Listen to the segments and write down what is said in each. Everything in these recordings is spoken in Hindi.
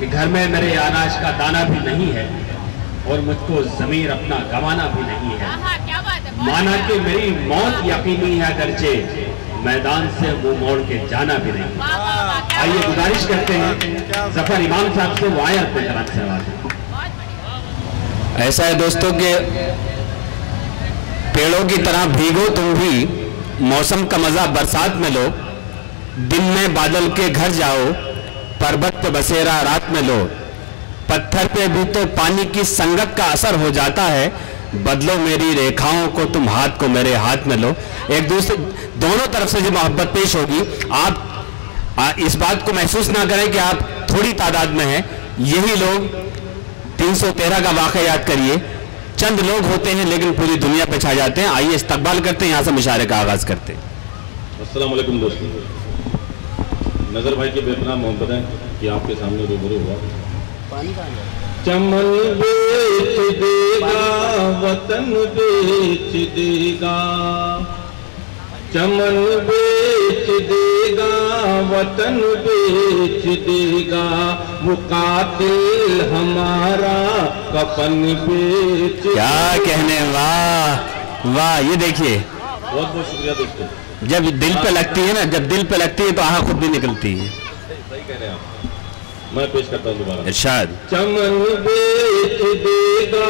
कि घर में मेरे अनाज का दाना भी नहीं है और मुझको ज़मीर अपना गंवाना भी नहीं है। माना कि मेरी मौत यकीनी है अगरचे मैदान से मुंह मोड़ के जाना भी नहीं। आइए गुजारिश करते हैं जफर इमाम साहब से वो आए अपने कलाम से आवाज़। ऐसा है दोस्तों के पेड़ों की तरह भीगो तुम भी, मौसम का मजा बरसात में लो, दिन में बादल के घर जाओ, पर्वत पे बसेरा रात में लो, पत्थर पे भी तो पानी की संगत का असर हो जाता है, बदलो मेरी रेखाओं को तुम हाथ को मेरे हाथ में लो। एक दूसरे दोनों तरफ से जो मोहब्बत पेश होगी, आप इस बात को महसूस ना करें कि आप थोड़ी तादाद में हैं। यही लोग 313 का वाक़या याद करिए, चंद लोग होते हैं लेकिन पूरी दुनिया पे छा जाते हैं। आइए इस्तकबाल करते हैं, यहाँ से मुशारे का आगाज करते हैं। अस्सलाम वालेकुम दोस्तों, नजर भाई की बेपनाह मोहब्बत है कि आपके सामने रूबरू हुआ। चमन बेच देगा वतन बेच देगा, चमन बेच देगा वतन बेच देगा, मुकातिल हमारा कफन बेच। क्या कहने, वाह वाह। ये देखिए, बहुत बहुत शुक्रिया दोस्तों। जब दिल पे लगती है ना, जब दिल पे लगती है तो आँख खुद भी निकलती है। सही कह रहे हैं आप। मैं पेश करता हूँ दोबारा। इरशाद। चमन बेच देगा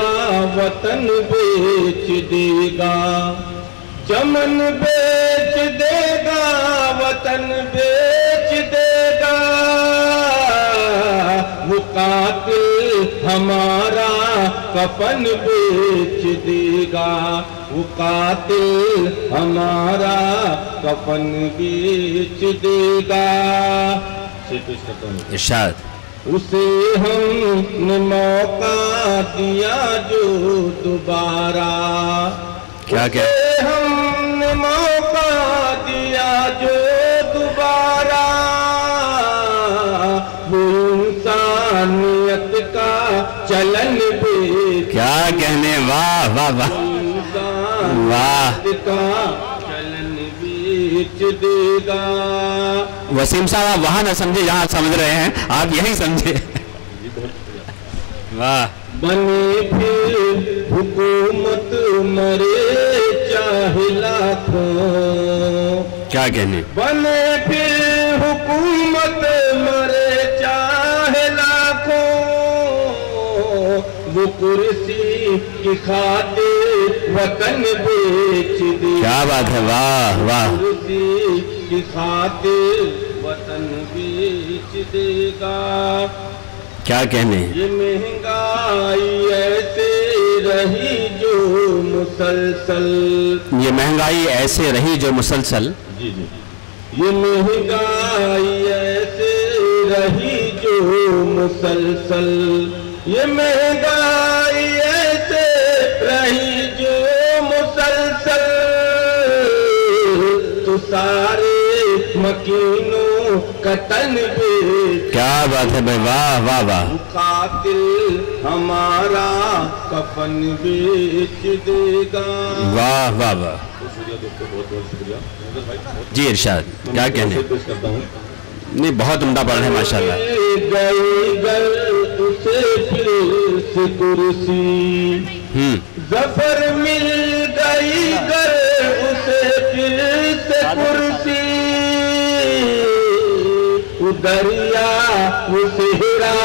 वतन बेच देगा, चमन बेच देगा वतन बेच देगा, मुकातिल हमारा कफन बेच देगा, मुकातिल हमारा कफन बेच देगा। इरशाद। उसे हमने मौका दिया जो दोबारा, क्या क्या हमने मौका दिया जो दोबारा, वो इंसानियत का चलन बेच। क्या कहने, वाह वाह वाह वाह। का चलन बेच देगा। वसीम साहब, आप वहां ना समझे जहां समझ रहे हैं, आप यही समझे। वाह। बने फिर हुकूमत मरे चाहे लाखों, क्या कहने, बने फिर हुकूमत मरे चाहे लाखों, वो कुर्सी की खातिर वतन बेच दे। क्या बात है, वाह वाह। कुर्सी की खातिर वतन बेच देगा। क्या कहने, ये महंगाई ऐसे रही जो मुसलसल, ये महंगाई ऐसे रही जो मुसलसल। जी जी। ये महंगाई ऐसे रही जो मुसलसल, ये महंगाई ऐसे रही जो मुसलसल, तो सारे मकीनों का तन बेच। क्या बात है भाई, वाह वाह वाह। मुकातिल हमारा कफन बेच देगा। वाह वाह वाह। शुक्रिया दोस्तों, बहुत बहुत शुक्रिया। जी इरशाद। क्या कहने, पेश करता हूँ। नहीं बहुत उम्दा पढ़ रहे हैं माशाल्लाह। गई गल उसे फिर से कुर्सी, जफर मिल गई गल उसे फिर से कुर्सी, दरिया वो सेहरा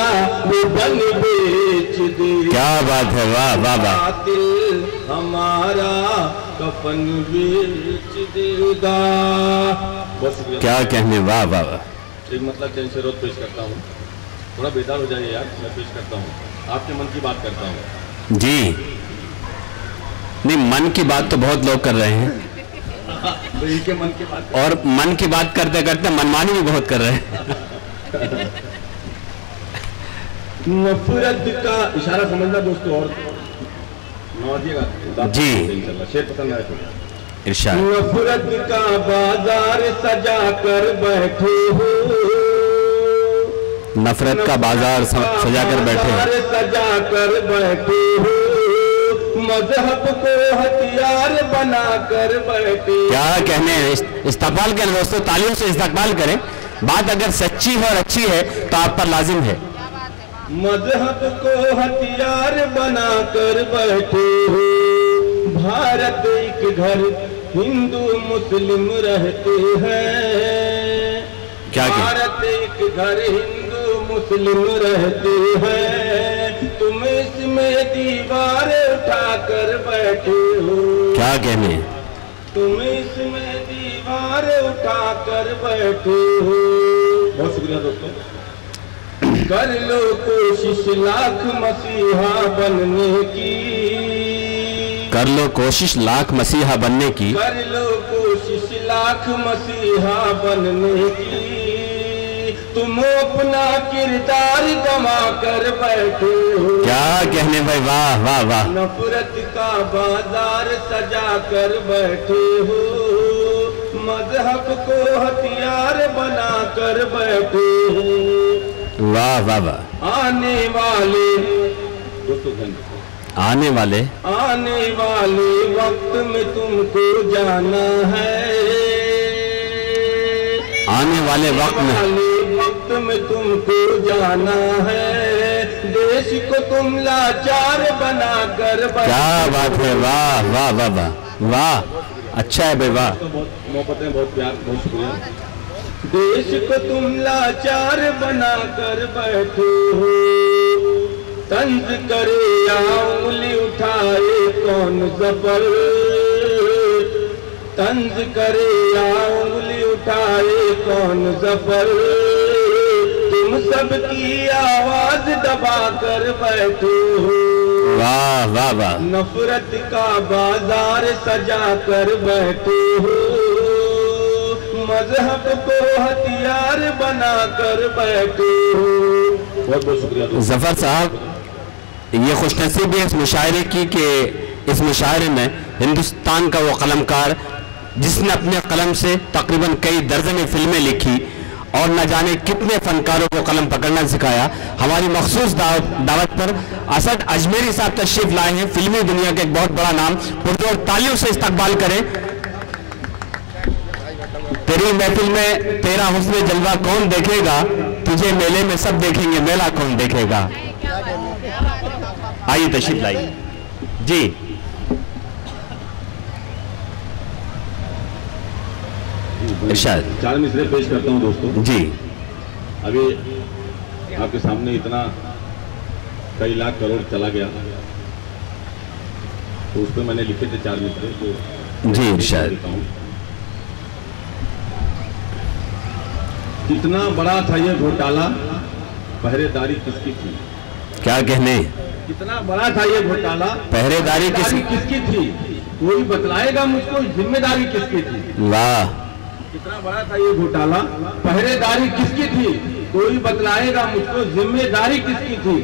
वो बन बेच दे। क्या बात है, वाह वाह वाह। कातिल हमारा कफन बेच देगा। बहुत शुक्रिया। क्या कहने, वाह वाह वाह। एक मतलब चैन से रोज पेश करता हूँ, थोड़ा बेदार हो जाइए यार। मैं पेश करता हूँ, आपके मन की बात करता हूँ। जी नहीं, मन की बात तो बहुत लोग कर रहे हैं, तो इनके मन की बात, और मन की बात करते करते मनमानी भी बहुत कर रहे हैं। नफरत का इशारा समझना दोस्तों, और नवाजिएगा जी। इंशाल्लाह शेर पसंद आए तो। इरशाद। नफरत का बाजार सजा कर बैठे हो, नफरत का बाजार सजा कर बैठे हो, सजा कर बैठे हो, मजहब को हथियार बना कर बैठे। क्या कहने, इस्तकबाल करें दोस्तों, तालियों से इस्तकबाल करें। बात अगर सच्ची है और अच्छी है तो आप पर लाजिम है। मजहब को हथियार बनाकर बैठे हो। भारत एक घर हिंदू मुस्लिम रहते हैं। क्या भारत एक घर हिंदू मुस्लिम रहते हैं। तुम इसमें दीवार उठाकर बैठे हो। क्या कहने? तुम इसमें दीवार उठाकर बैठे हो। बहुत शुक्रिया दोस्तों। कर लो कोशिश लाख मसीहा बनने की। कर लो कोशिश लाख मसीहा बनने की। कर लो कोशिश लाख मसीहा बनने की। तुम अपना किरदार गंवा कर बैठे हो। क्या कहने भाई, वाह वाह वाह। नफरत का बाजार सजा कर बैठे हो। मजहब को हथियार बना कर बैठे हो। वाह वाह वाह। आने वाले आने वाले वक्त में तुमको जाना है। आने वाले वक्त में तुमको जाना है। देश को तुम लाचार बना कर। क्या बात है, वाह वाह वाह वाह वाह। अच्छा है भाई, वाह। तो बहुत मोहब्बत है, बहुत प्यार, बहुत शुक्रिया। देश को तुम लाचार बना कर बैठे हो। तंज करे या उंगली उठाए कौन जबर। तंज करे या उंगली उठाए कौन जबर। तुम सबकी आवाज दबा कर बैठे हो। वाह वाह वाह। नफरत का बाजार सजा कर बैठे हो। मजहब को हथियार बना कर बैठे हो। बहुत बहुत शुक्रिया जफर साहब, ये खुशनसीबी है इस मुशायरे की कि इस मुशायरे में हिंदुस्तान का वो कलमकार जिसने अपने कलम से तकरीबन कई दर्जन फिल्में लिखी और न जाने कितने फनकारों को कलम पकड़ना सिखाया, हमारी मखसूस दावत पर असद अजमेरी साहब तशरीफ लाए हैं। फिल्मी दुनिया के एक बहुत बड़ा नाम, पुरजोर तालियों से इस्तकबाल करें। तेरी महफिल में तेरा हुस्न जलवा कौन देखेगा, तुझे मेले में सब देखेंगे, मेला कौन देखेगा। आइए तशरीफ लाइए जी। इरशाद। 4 मिसरे पेश करता हूँ दोस्तों जी। अभी आपके सामने इतना कई लाख करोड़ चला गया, तो उस पर मैंने लिखे थे 4 मिसरे जो जी इरशाद। कितना बड़ा था ये घोटाला, पहरेदारी किसकी थी। क्या कहने? कितना बड़ा था ये घोटाला, पहरेदारी किसकी थी, कोई बतलाएगा मुझको जिम्मेदारी किसकी थी। वाह। कितना बड़ा था ये घोटाला, पहरेदारी किसकी थी, कोई बतलाएगा मुझको जिम्मेदारी किसकी थी।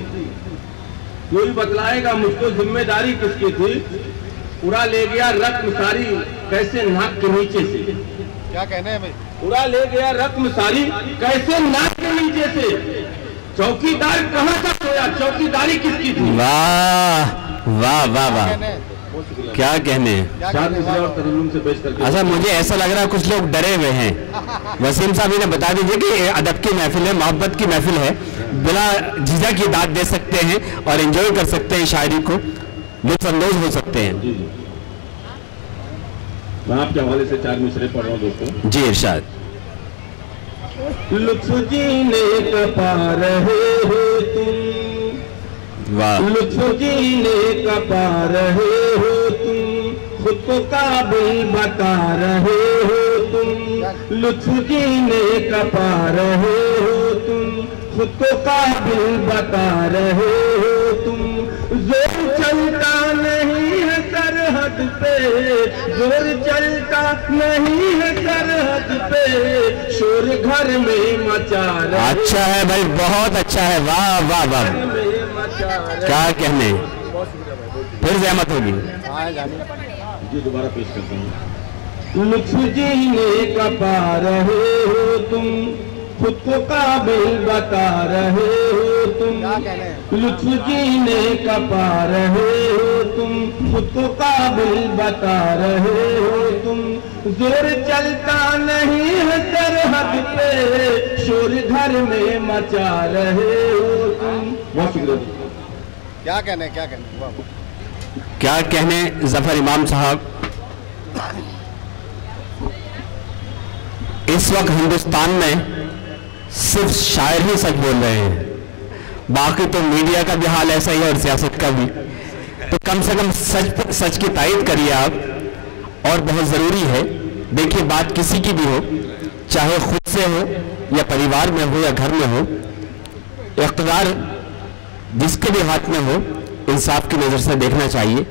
कोई बतलाएगा मुझको जिम्मेदारी किसकी थी। उड़ा ले गया रत्न सारी कैसे नाक के नीचे से। क्या कहना है भाई? उड़ा ले गया रत्न सारी कैसे नाक के नीचे से। चौकीदार कहाँ था सोया, चौकीदारी किसकी थी। वाह वाह वाह वाह। क्या कहने? से पेश करके। अच्छा, मुझे ऐसा लग रहा है कुछ लोग डरे हुए हैं। वसीम साहब इन्हें बता दीजिए कि अदब की महफिल है, मोहब्बत की महफिल है, बिना झिझक की दाद दे सकते हैं और एंजॉय कर सकते हैं, शायरी को लुत्फअंदोज हो सकते हैं। जी जी, मैं आपके हवाले से 4 मिसरे पढ़ रहा हूँ दोस्तों। जी इरशाद। लुत्फ जीने का पा रहे हो तुम। वाह। लुत्फ जीने का पा रहे हो तुम, खुद को काबिल बता रहे हो तुम। लुत्फ जीने का पा रहे हो तुम, खुद को काबिल बता रहे हो तुम। जोर चलता नहीं है सरहद पे, जोर चलता नहीं है सरहद पे, शोर घर में मचा रहे। अच्छा है भाई, बहुत अच्छा है, वाह वाह वाह। क्या कहने? फिर जहमत होगी जी, दोबारा पेश करता हूँ। लुत्फ जीने का पा रहे हो तुम, खुद को काबिल बता रहे हो तुम। लुत्फ जीने का पा रहे हो तुम, खुद को काबिल बता रहे हो तुम। जोर चलता नहीं है सरहद पे, शोर घर में मचा रहे हो तुम। बहुत शुक्रिया। क्या कहने क्या कहने जफर इमाम साहब। इस वक्त हिंदुस्तान में सिर्फ शायर ही सच बोल रहे हैं, बाकी तो मीडिया का भी हाल ऐसा ही है और सियासत का भी। तो कम से कम सच की तायद करिए आप, और बहुत ज़रूरी है। देखिए, बात किसी की भी हो, चाहे खुद से हो या परिवार में हो या घर में हो, इक़्तिदार जिसके भी हाथ में हो, इंसाफ की नज़र से देखना चाहिए।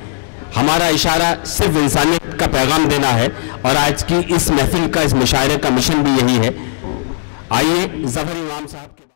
हमारा इशारा सिर्फ इंसानियत का पैगाम देना है, और आज की इस महफिल का, इस मुशायरे का मिशन भी यही है। आइए जफर इमाम साहब